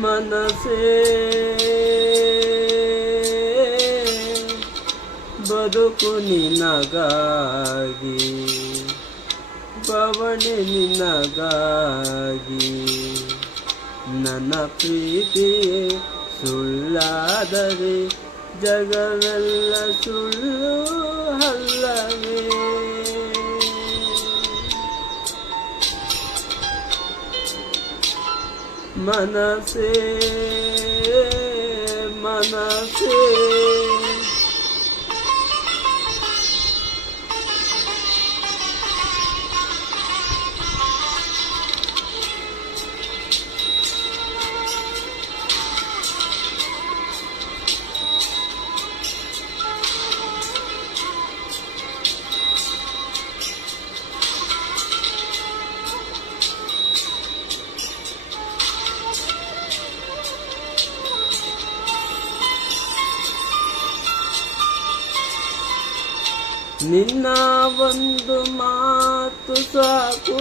ಮನಸೇ ಬದುಕು ನಿನಗಾಗಿ, ಬವಣೆ ನಿನಗಾಗಿ. ನನ್ನ ಪ್ರೀತಿಯೇ ಸುಳ್ಳಾದರೆ ಜಗವೆಲ್ಲ ಸುಳ್ಳು ಅಲ್ಲವೇ? ಮನಸೇ ಮನಸೇ ನಿನ್ನ ಒಂದು ಮಾತು ಸಾಕು,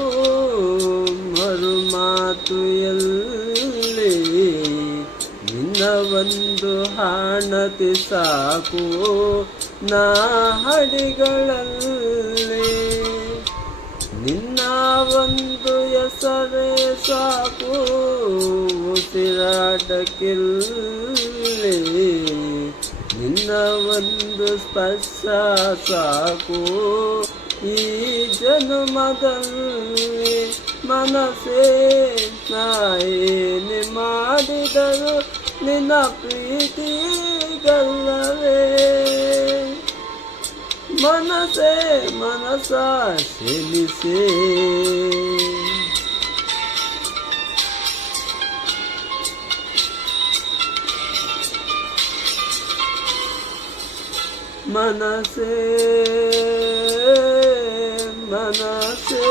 ಮರು ಮಾತು ಎಲ್ಲಿ? ನಿನ್ನ ಒಂದು ಹಾಣತೆ ಸಾಕು ನಾ ಹಾಡಿಗಳಲ್ಲಿ. ನಿನ್ನ ಒಂದು ಹೆಸರೇ ಸಾಕು ಉಸಿರಾಟಕ್ಕಿಲ್ಲಿ. ನಿನ್ನ ಒಂದು ಸ್ಪರ್ಶ ಸಾಕು ಈ ಜನ್ಮದಲ್ಲಿ. ಮನಸೇ ನಾ ಏನೇ ಮಾಡಿದರು ನಿನ್ನ ಪ್ರೀತಿಗಲ್ಲವೇ? ಮನಸೇ ಮನಸ ಕ್ಷಮಿಸೇ. ಮನಸೇ ಮನಸೇ